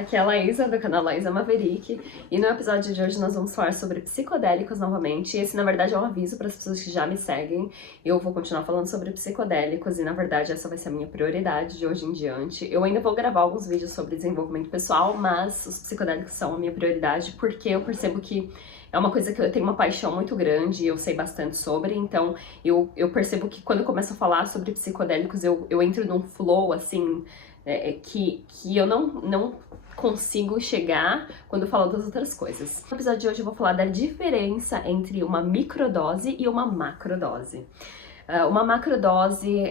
aqui é a Laísa, do canal Laísa Maverick, e no episódio de hoje nós vamos falar sobre psicodélicos novamente. Esse, na verdade, é um aviso para as pessoas que já me seguem. Eu vou continuar falando sobre psicodélicos e, na verdade, essa vai ser a minha prioridade de hoje em diante. Eu ainda vou gravar alguns vídeos sobre desenvolvimento pessoal, mas os psicodélicos são a minha prioridade porque eu percebo que é uma coisa que eu tenho uma paixão muito grande e eu sei bastante sobre, então eu percebo que quando eu começo a falar sobre psicodélicos eu entro num flow, assim, que eu não consigo chegar quando eu falo das outras coisas. No episódio de hoje eu vou falar da diferença entre uma microdose e uma macrodose. Uma macrodose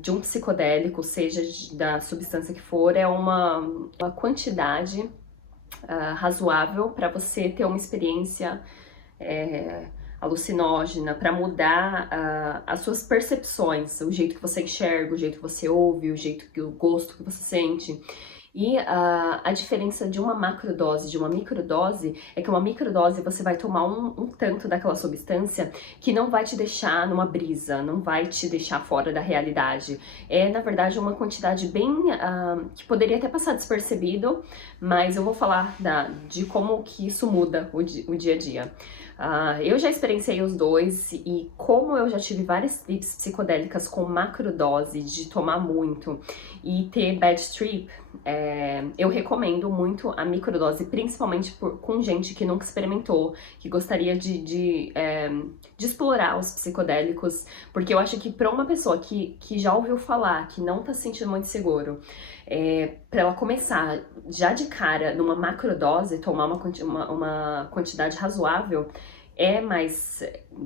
de um psicodélico, seja da substância que for, é uma quantidade razoável para você ter uma experiência alucinógena, para mudar as suas percepções, o jeito que você enxerga, o jeito que você ouve, o gosto que você sente. E a diferença de uma macrodose de uma microdose é que uma microdose você vai tomar um tanto daquela substância que não vai te deixar numa brisa, não vai te deixar fora da realidade. É, na verdade, uma quantidade bem que poderia até passar despercebido, mas eu vou falar de como que isso muda o dia a dia. Eu já experienciei os dois e como eu já tive várias trips psicodélicas com macrodose, de tomar muito e ter bad trip, eu recomendo muito a microdose, principalmente com gente que nunca experimentou, que gostaria de explorar os psicodélicos, porque eu acho que para uma pessoa que já ouviu falar, que não tá se sentindo muito seguro, para ela começar já de cara numa macrodose, tomar uma quantidade razoável,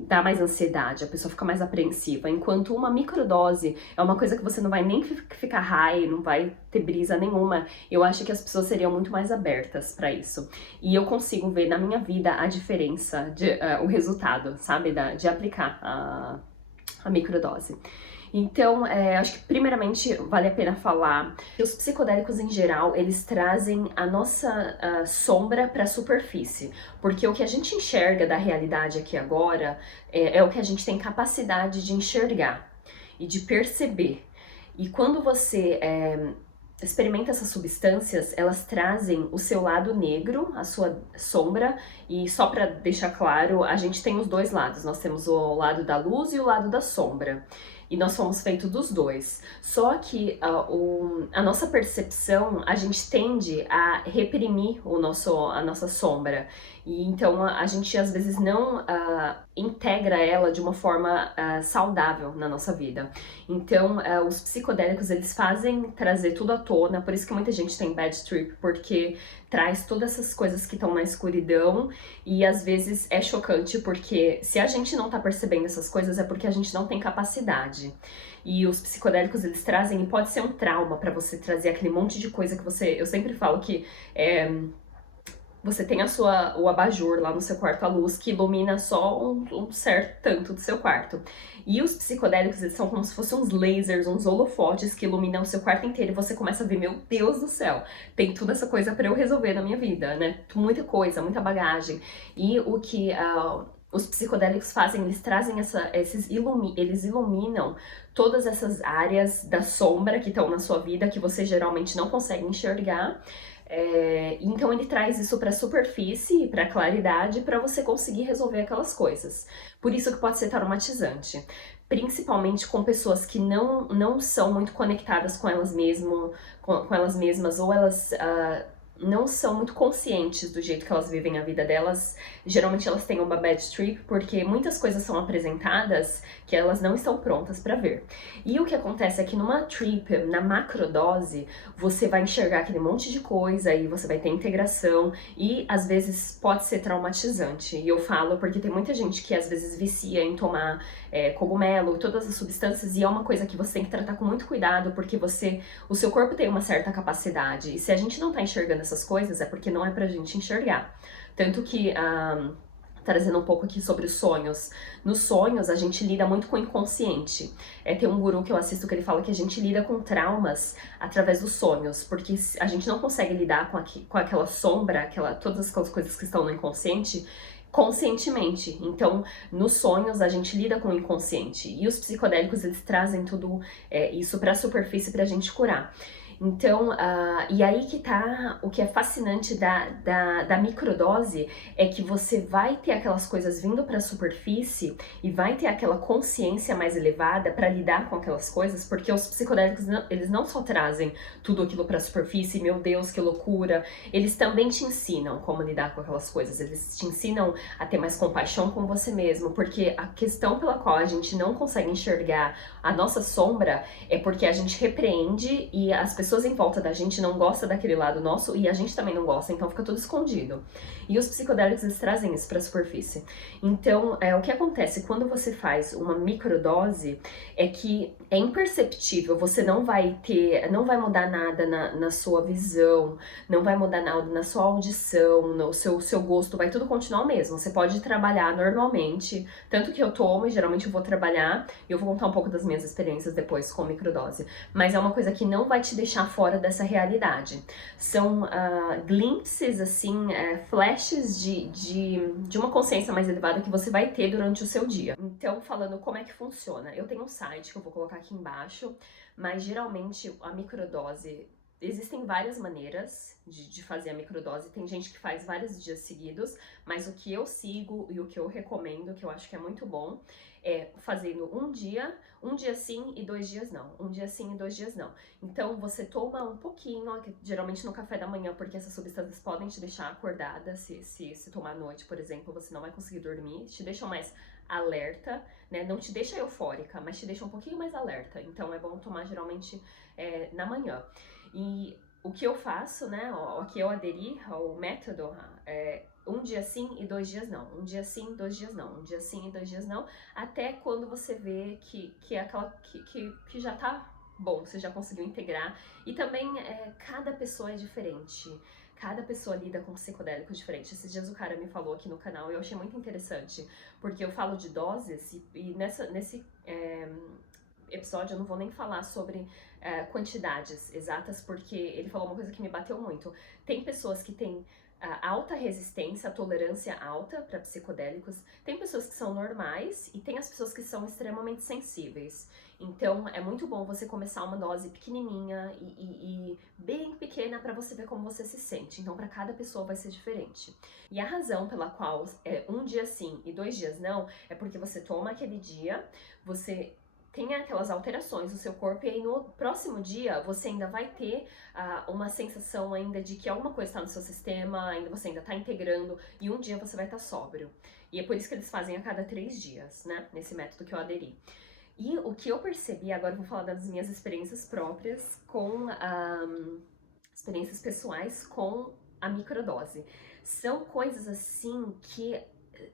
dá mais ansiedade, a pessoa fica mais apreensiva, enquanto uma microdose é uma coisa que você não vai nem ficar high, não vai ter brisa nenhuma. Eu acho que as pessoas seriam muito mais abertas para isso. E eu consigo ver na minha vida a diferença, o resultado, sabe, de aplicar a microdose. Então, acho que primeiramente vale a pena falar que os psicodélicos em geral, eles trazem a nossa sombra para a superfície, porque o que a gente enxerga da realidade aqui agora é o que a gente tem capacidade de enxergar e de perceber. E quando você experimenta essas substâncias, elas trazem o seu lado negro, a sua sombra, e só para deixar claro, a gente tem os dois lados, nós temos o lado da luz e o lado da sombra. E nós somos feitos dos dois. Só que a nossa percepção, a gente tende a reprimir a nossa sombra. E então a gente às vezes não integra ela de uma forma saudável na nossa vida. Então os psicodélicos, eles fazem trazer tudo à tona, por isso que muita gente tem bad trip, porque traz todas essas coisas que estão na escuridão e às vezes é chocante, porque se a gente não tá percebendo essas coisas é porque a gente não tem capacidade. E os psicodélicos, eles trazem, e pode ser um trauma pra você trazer aquele monte de coisa que eu sempre falo que você tem o abajur lá no seu quarto, a luz, que ilumina só um certo tanto do seu quarto. E os psicodélicos, eles são como se fossem uns lasers, uns holofotes que iluminam o seu quarto inteiro e você começa a ver, meu Deus do céu, tem toda essa coisa pra eu resolver na minha vida, né? Muita coisa, muita bagagem. E o que os psicodélicos fazem, eles trazem eles iluminam todas essas áreas da sombra que estão na sua vida, que você geralmente não consegue enxergar. Então ele traz isso para a superfície e para a claridade para você conseguir resolver aquelas coisas. Por isso que pode ser traumatizante, principalmente com pessoas que não são muito conectadas com elas mesmas, ou elas não são muito conscientes do jeito que elas vivem a vida delas. Geralmente elas têm uma bad trip porque muitas coisas são apresentadas que elas não estão prontas para ver. E o que acontece é que numa trip, na macrodose, você vai enxergar aquele monte de coisa e você vai ter integração e às vezes pode ser traumatizante. E eu falo porque tem muita gente que às vezes vicia em tomar cogumelo e todas as substâncias, e é uma coisa que você tem que tratar com muito cuidado, porque o seu corpo tem uma certa capacidade, e se a gente não tá enxergando essas coisas é porque não é pra gente enxergar. Tanto que trazendo um pouco aqui sobre os sonhos. Nos sonhos, a gente lida muito com o inconsciente. Tem um guru que eu assisto que ele fala que a gente lida com traumas através dos sonhos, porque a gente não consegue lidar com aquela sombra, todas aquelas coisas que estão no inconsciente, conscientemente. Então, nos sonhos, a gente lida com o inconsciente. E os psicodélicos, eles trazem tudo isso pra superfície pra gente curar. Então, e aí que tá o que é fascinante da microdose, é que você vai ter aquelas coisas vindo para a superfície e vai ter aquela consciência mais elevada para lidar com aquelas coisas, porque os psicodélicos, eles não só trazem tudo aquilo para a superfície, meu Deus, que loucura, eles também te ensinam como lidar com aquelas coisas, eles te ensinam a ter mais compaixão com você mesmo, porque a questão pela qual a gente não consegue enxergar a nossa sombra é porque a gente repreende e as pessoas em volta da gente não gostam daquele lado nosso e a gente também não gosta, então fica tudo escondido. E os psicodélicos, eles trazem isso para a superfície. Então, o que acontece quando você faz uma microdose é que é imperceptível, você não vai ter, não vai mudar nada na sua visão, não vai mudar nada na sua audição, no seu gosto, vai tudo continuar o mesmo. Você pode trabalhar normalmente, tanto que eu tomo e geralmente eu vou trabalhar, e eu vou contar um pouco das minhas experiências depois com microdose, mas é uma coisa que não vai te deixar fora dessa realidade. São glimpses, assim, flashes de uma consciência mais elevada que você vai ter durante o seu dia. Então, falando como é que funciona, eu tenho um site que eu vou colocar aqui embaixo, mas geralmente a microdose, existem várias maneiras de fazer a microdose, tem gente que faz vários dias seguidos, mas o que eu sigo e o que eu recomendo, que eu acho que é muito bom, é fazendo um dia sim e 2 dias não. Um dia sim e 2 dias não. Então você toma um pouquinho, geralmente no café da manhã, porque essas substâncias podem te deixar acordada. Se tomar à noite, por exemplo, você não vai conseguir dormir, te deixam mais alerta, né? Não te deixa eufórica, mas te deixa um pouquinho mais alerta. Então é bom tomar geralmente na manhã. E o que eu faço, né? O que eu aderi ao método um dia sim e 2 dias não. Um dia sim, 2 dias não. Um dia sim e 2 dias não. Até quando você vê que é aquela que já tá bom, você já conseguiu integrar. E também cada pessoa é diferente. Cada pessoa lida com psicodélicos diferente. Esses dias o cara me falou aqui no canal e eu achei muito interessante, porque eu falo de doses e nesse episódio eu não vou nem falar sobre quantidades exatas, porque ele falou uma coisa que me bateu muito. Tem pessoas que têm alta resistência, tolerância alta para psicodélicos, tem pessoas que são normais e tem as pessoas que são extremamente sensíveis. Então é muito bom você começar uma dose pequenininha e bem pequena para você ver como você se sente. Então para cada pessoa vai ser diferente. E a razão pela qual um dia sim e 2 dias não é porque você toma aquele dia, você tem aquelas alterações no seu corpo e aí no próximo dia você ainda vai ter uma sensação ainda de que alguma coisa está no seu sistema, ainda você ainda está integrando e um dia você vai estar sóbrio. E é por isso que eles fazem a cada 3 dias, né? Nesse método que eu aderi. E o que eu percebi, agora eu vou falar das minhas experiências próprias com experiências pessoais com a microdose. São coisas assim que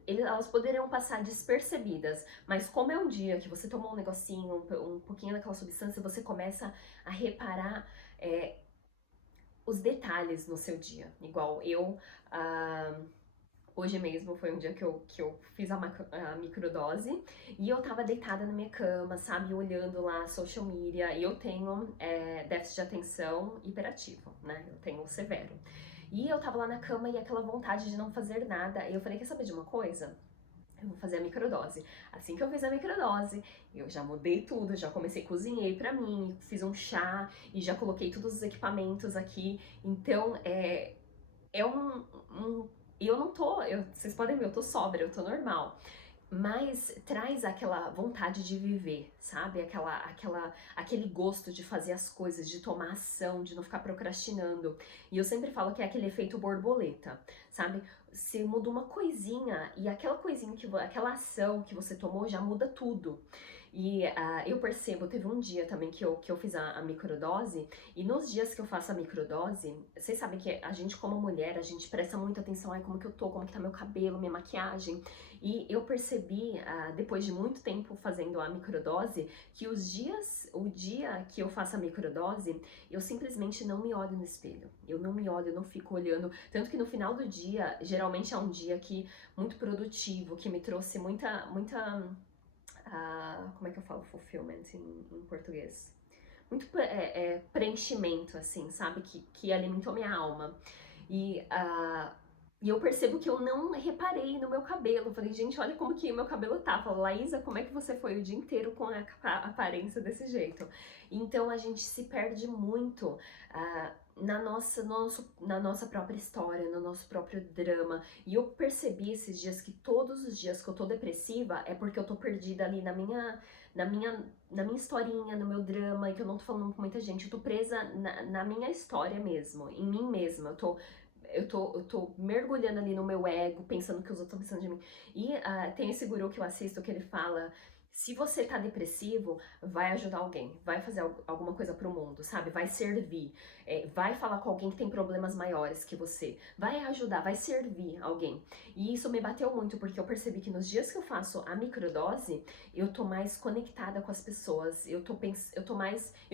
elas poderiam passar despercebidas, mas como é um dia que você tomou um negocinho, um pouquinho daquela substância, você começa a reparar os detalhes no seu dia. Igual eu, hoje mesmo foi um dia que eu fiz a microdose e eu tava deitada na minha cama, sabe, olhando lá social media, e eu tenho déficit de atenção hiperativo, né, eu tenho severo. E eu tava lá na cama e aquela vontade de não fazer nada, e eu falei, quer saber de uma coisa? Eu vou fazer a microdose. Assim que eu fiz a microdose, eu já mudei tudo, já comecei, cozinhei pra mim, fiz um chá e já coloquei todos os equipamentos aqui. Então, é eu não tô, vocês podem ver, eu tô sóbria, eu tô normal. Mas traz aquela vontade de viver, sabe? Aquele gosto de fazer as coisas, de tomar ação, de não ficar procrastinando. E eu sempre falo que é aquele efeito borboleta, sabe? Se muda uma coisinha e aquela coisinha aquela ação que você tomou já muda tudo. E eu percebo, teve um dia também que eu fiz a microdose, e nos dias que eu faço a microdose, vocês sabem que a gente como mulher, a gente presta muita atenção, ai, como que eu tô, como que tá meu cabelo, minha maquiagem, e eu percebi, depois de muito tempo fazendo a microdose, que o dia que eu faço a microdose, eu simplesmente não me olho no espelho, eu não me olho, eu não fico olhando, tanto que no final do dia, geralmente é um dia que muito produtivo, que me trouxe muita como é que eu falo fulfillment em português? Muito preenchimento, assim, sabe? Que alimentou minha alma. E E eu percebo que eu não reparei no meu cabelo. Eu falei, gente, olha como que o meu cabelo tá. Eu falo, Laísa, como é que você foi o dia inteiro com a aparência desse jeito? Então a gente se perde muito na nossa própria história, no nosso próprio drama. E eu percebi esses dias que todos os dias que eu tô depressiva é porque eu tô perdida ali na minha historinha, no meu drama, e que eu não tô falando com muita gente. Eu tô presa na minha história mesmo, em mim mesma. Eu tô mergulhando ali no meu ego, pensando que os outros estão pensando de mim. E tem esse guru que eu assisto que ele fala: se você tá depressivo, vai ajudar alguém, vai fazer alguma coisa pro mundo, sabe? Vai servir, vai falar com alguém que tem problemas maiores que você, vai ajudar, vai servir alguém. E isso me bateu muito, porque eu percebi que nos dias que eu faço a microdose, eu tô mais conectada com as pessoas, eu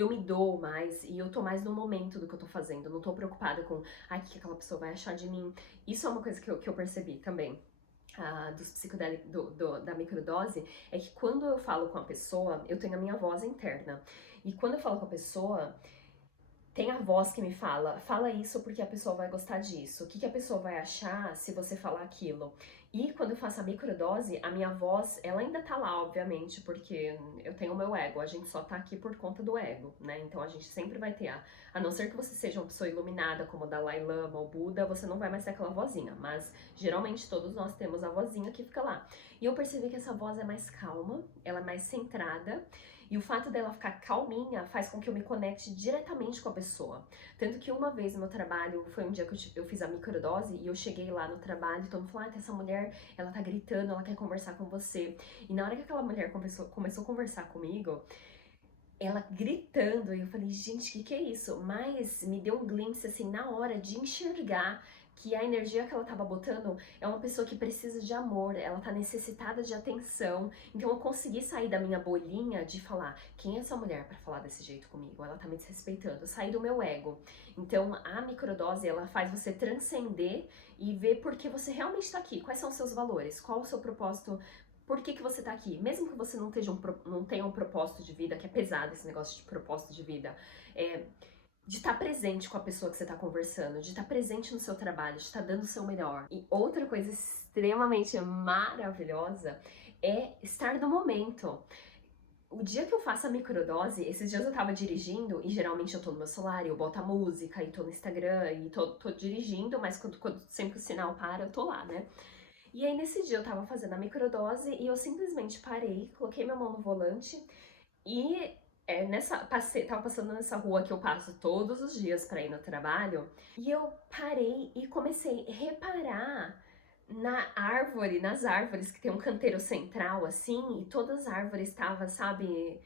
me dou mais e eu tô mais no momento do que eu tô fazendo, não tô preocupada com, ai, o que aquela pessoa vai achar de mim. Isso é uma coisa que eu percebi também. Dos psicodélicos da microdose, é que quando eu falo com a pessoa, eu tenho a minha voz interna. E quando eu falo com a pessoa, tem a voz que me fala isso porque a pessoa vai gostar disso. O que a pessoa vai achar se você falar aquilo? E quando eu faço a microdose, a minha voz, ela ainda tá lá, obviamente, porque eu tenho o meu ego. A gente só tá aqui por conta do ego, né? Então a gente sempre vai ter a não ser que você seja uma pessoa iluminada, como o Dalai Lama ou Buda, você não vai mais ter aquela vozinha. Mas geralmente todos nós temos a vozinha que fica lá. E eu percebi que essa voz é mais calma, ela é mais centrada. E o fato dela ficar calminha faz com que eu me conecte diretamente com a pessoa. Tanto que uma vez no meu trabalho, foi um dia que eu fiz a microdose e eu cheguei lá no trabalho e todo mundo falou, essa mulher, ela tá gritando, ela quer conversar com você. E na hora que aquela mulher começou a conversar comigo, ela gritando, e eu falei, gente, que é isso? Mas me deu um glimpse, assim, na hora de enxergar que a energia que ela tava botando é uma pessoa que precisa de amor, ela tá necessitada de atenção. Então eu consegui sair da minha bolinha de falar, quem é essa mulher para falar desse jeito comigo? Ela tá me desrespeitando. Eu saí do meu ego. Então a microdose, ela faz você transcender e ver por que você realmente tá aqui. Quais são os seus valores? Qual o seu propósito? Por que você tá aqui? Mesmo que você não tenha um propósito de vida, que é pesado esse negócio de propósito de vida, de estar presente com a pessoa que você está conversando, de estar presente no seu trabalho, de estar dando o seu melhor. E outra coisa extremamente maravilhosa é estar no momento. O dia que eu faço a microdose, esses dias eu tava dirigindo, e geralmente eu tô no meu celular, eu boto a música, e tô no Instagram, e tô dirigindo, mas sempre que o sinal para, eu tô lá, né? E aí nesse dia eu tava fazendo a microdose e eu simplesmente parei, coloquei minha mão no volante e tava passando nessa rua que eu passo todos os dias pra ir no trabalho, e eu parei e comecei a reparar nas árvores que tem um canteiro central assim, e todas as árvores estavam, sabe,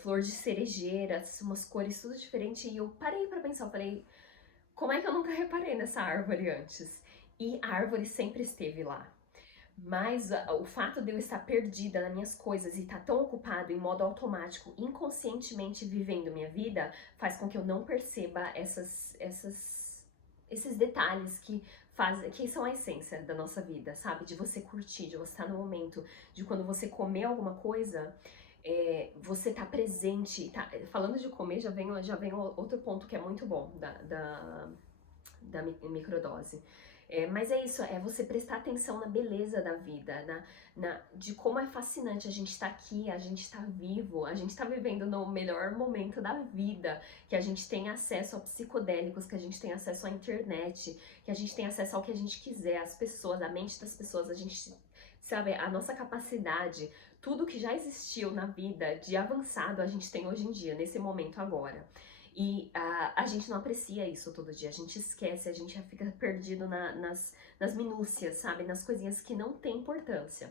flor de cerejeira, umas cores tudo diferente, e eu parei pra pensar, eu falei, como é que eu nunca reparei nessa árvore antes? E a árvore sempre esteve lá. Mas o fato de eu estar perdida nas minhas coisas e estar tão ocupado em modo automático, inconscientemente vivendo minha vida, faz com que eu não perceba esses detalhes que são a essência da nossa vida, sabe? De você curtir, de você estar no momento, de quando você comer alguma coisa, você tá presente. Falando de comer, já vem outro ponto que é muito bom da microdose. Mas é isso, é você prestar atenção na beleza da vida, de como é fascinante a gente estar aqui, a gente estar vivo, a gente está vivendo no melhor momento da vida, que a gente tem acesso a psicodélicos, que a gente tem acesso à internet, que a gente tem acesso ao que a gente quiser, as pessoas, a mente das pessoas, a gente sabe, a nossa capacidade, tudo que já existiu na vida de avançado a gente tem hoje em dia, nesse momento agora. E a gente não aprecia isso todo dia, a gente esquece, a gente fica perdido nas minúcias, sabe? Nas coisinhas que não têm importância.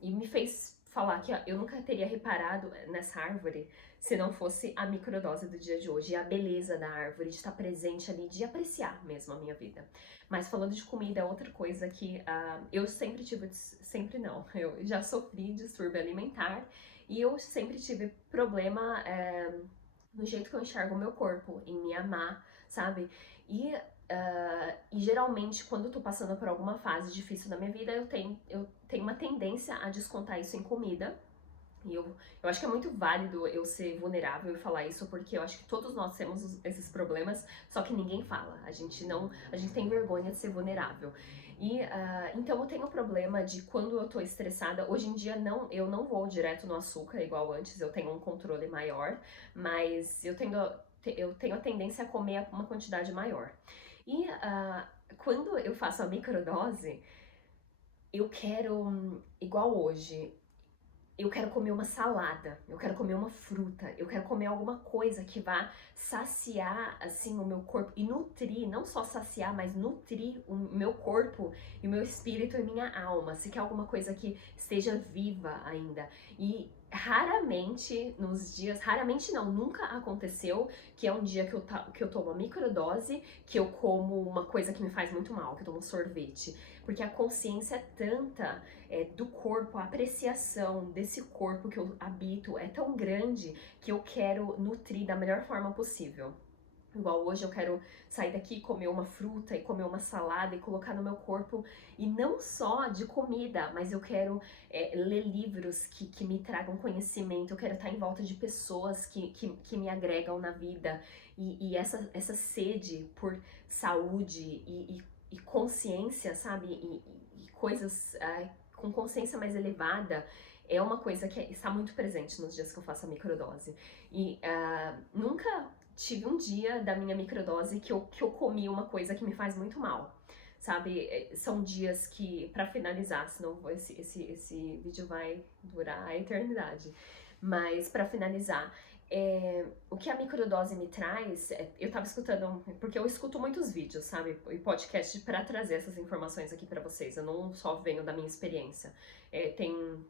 E me fez falar que eu nunca teria reparado nessa árvore se não fosse a microdose do dia de hoje, e a beleza da árvore, de estar presente ali, de apreciar mesmo a minha vida. Mas falando de comida, é outra coisa que eu sempre não, eu já sofri distúrbio alimentar e eu sempre tive problema. No jeito que eu enxergo o meu corpo, em me amar, sabe? E geralmente, quando eu tô passando por alguma fase difícil da minha vida, eu tenho uma tendência a descontar isso em comida. E eu acho que é muito válido eu ser vulnerável e falar isso, porque eu acho que todos nós temos esses problemas, só que ninguém fala. A gente tem vergonha de ser vulnerável. E então eu tenho problema de quando eu tô estressada. Hoje em dia eu não vou direto no açúcar igual antes, eu tenho um controle maior, mas eu tenho a tendência a comer uma quantidade maior. E quando eu faço a microdose, eu quero, igual hoje, eu quero comer uma salada, eu quero comer uma fruta, eu quero comer alguma coisa que vá saciar, assim, o meu corpo e nutrir, não só saciar, mas nutrir o meu corpo e o meu espírito e minha alma. Se quer alguma coisa que esteja viva ainda. E raramente não, nunca aconteceu que é um dia que eu tomo uma microdose, que eu como uma coisa que me faz muito mal, que eu tomo sorvete. Porque a consciência é tanta do corpo, a apreciação desse corpo que eu habito é tão grande que eu quero nutrir da melhor forma possível. Igual hoje eu quero sair daqui, comer uma fruta e comer uma salada e colocar no meu corpo, e não só de comida, mas eu quero ler livros que me tragam conhecimento, eu quero estar em volta de pessoas que me agregam na vida, e essa sede por saúde e consciência, sabe? E coisas com consciência mais elevada é uma coisa que está muito presente nos dias que eu faço a microdose. E nunca tive um dia da minha microdose que eu comi uma coisa que me faz muito mal. Sabe, são dias que, pra finalizar, senão esse vídeo vai durar a eternidade. Mas pra finalizar, o que a microdose me traz, eu tava escutando, porque eu escuto muitos vídeos, sabe, e podcast pra trazer essas informações aqui pra vocês. Eu não só venho da minha experiência. Tem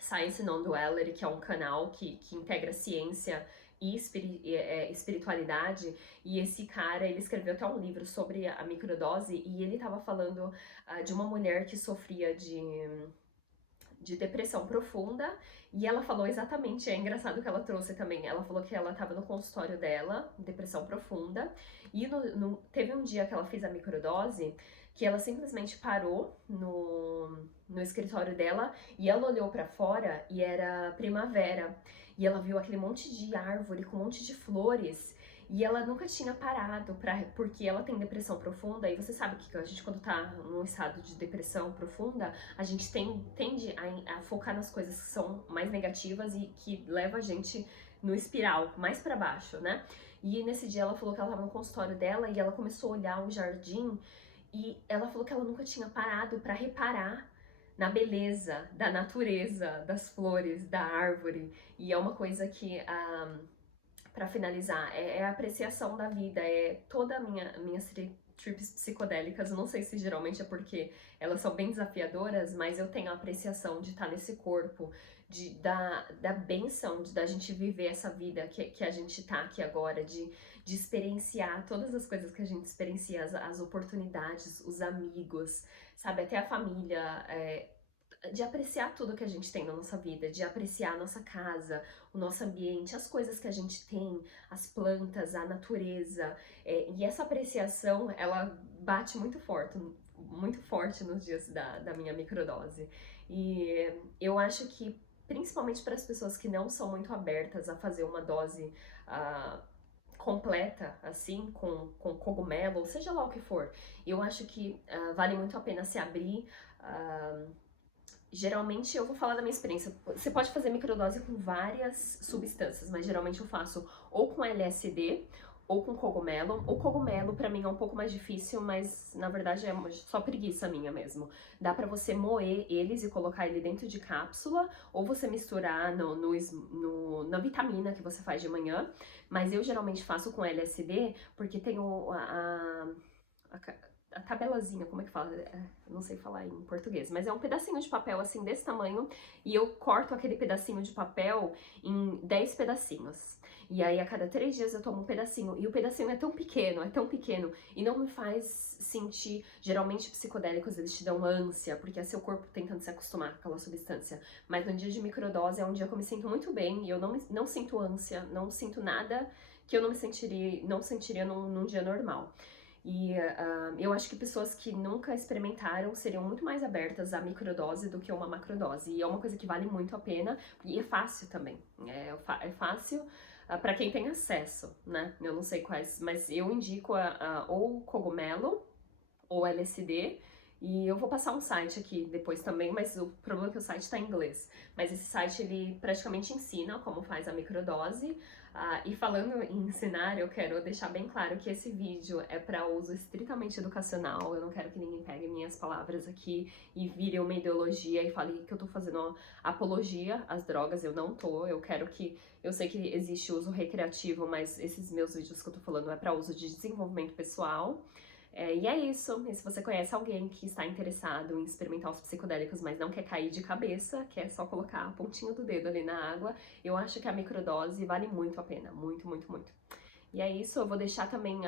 Science Non-Duality, que é um canal que integra ciência e espiritualidade, e esse cara, ele escreveu até um livro sobre a microdose, e ele tava falando de uma mulher que sofria de depressão profunda, e ela falou exatamente, é engraçado que ela trouxe também, ela falou que ela estava no consultório dela, depressão profunda, e teve um dia que ela fez a microdose, que ela simplesmente parou no escritório dela, e ela olhou para fora, e era primavera, e ela viu aquele monte de árvore com um monte de flores, e ela nunca tinha parado, porque ela tem depressão profunda, e você sabe que a gente quando tá num estado de depressão profunda, a gente tende a focar nas coisas que são mais negativas e que leva a gente no espiral, mais para baixo, né? E nesse dia ela falou que ela tava no consultório dela e ela começou a olhar o jardim, e ela falou que ela nunca tinha parado para reparar na beleza da natureza, das flores, da árvore, e é uma coisa que para finalizar, é a apreciação da vida, é toda minhas trips psicodélicas, eu não sei se geralmente é porque elas são bem desafiadoras, mas eu tenho a apreciação de estar nesse corpo, da benção, da gente viver essa vida que a gente tá aqui agora, de experienciar todas as coisas que a gente experiencia, as oportunidades, os amigos, sabe, até a família, de apreciar tudo que a gente tem na nossa vida, de apreciar a nossa casa, o nosso ambiente, as coisas que a gente tem, as plantas, a natureza. E essa apreciação, ela bate muito forte nos dias da minha microdose. E eu acho que, principalmente para as pessoas que não são muito abertas a fazer uma dose completa, assim, com cogumelo, ou seja lá o que for, eu acho que vale muito a pena se abrir. Geralmente eu vou falar da minha experiência. Você pode fazer microdose com várias substâncias, mas geralmente eu faço ou com LSD ou com cogumelo. O cogumelo pra mim é um pouco mais difícil, mas na verdade é só preguiça minha mesmo. Dá pra você moer eles e colocar ele dentro de cápsula, ou você misturar na vitamina que você faz de manhã. Mas eu geralmente faço com LSD porque tem a tabelazinha, como é que fala? Eu não sei falar em português, mas é um pedacinho de papel assim desse tamanho, e eu corto aquele pedacinho de papel em 10 pedacinhos. E aí a cada 3 dias eu tomo um pedacinho, e o pedacinho é tão pequeno, e não me faz sentir. Geralmente psicodélicos eles te dão ânsia, porque é seu corpo tentando se acostumar com aquela substância. Mas no dia de microdose é um dia que eu me sinto muito bem, e eu não sinto ânsia, não sinto nada que eu não sentiria num dia normal. E eu acho que pessoas que nunca experimentaram seriam muito mais abertas à microdose do que uma macrodose. E é uma coisa que vale muito a pena e é fácil também. É fácil para quem tem acesso, né? Eu não sei quais, mas eu indico ou cogumelo ou LSD. E eu vou passar um site aqui depois também, mas o problema é que o site está em inglês. Mas esse site, ele praticamente ensina como faz a microdose. E falando em ensinar, eu quero deixar bem claro que esse vídeo é para uso estritamente educacional. Eu não quero que ninguém pegue minhas palavras aqui e vire uma ideologia e fale que eu tô fazendo apologia às drogas. Eu não tô. Eu sei que existe uso recreativo, mas esses meus vídeos que eu tô falando é para uso de desenvolvimento pessoal. E é isso. E se você conhece alguém que está interessado em experimentar os psicodélicos, mas não quer cair de cabeça, quer só colocar a pontinha do dedo ali na água, eu acho que a microdose vale muito a pena. Muito, muito, muito. E é isso, eu vou deixar também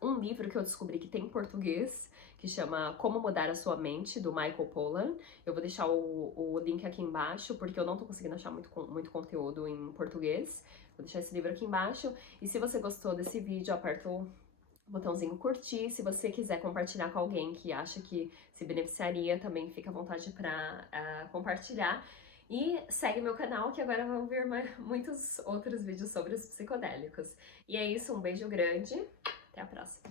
um livro que eu descobri que tem em português, que chama Como Mudar a Sua Mente, do Michael Pollan. Eu vou deixar o link aqui embaixo, porque eu não tô conseguindo achar muito conteúdo em português. Vou deixar esse livro aqui embaixo. E se você gostou desse vídeo, aperta o botãozinho curtir. Se você quiser compartilhar com alguém que acha que se beneficiaria, também fica à vontade para compartilhar. E segue meu canal, que agora vão vir muitos outros vídeos sobre os psicodélicos. E é isso, um beijo grande, até a próxima.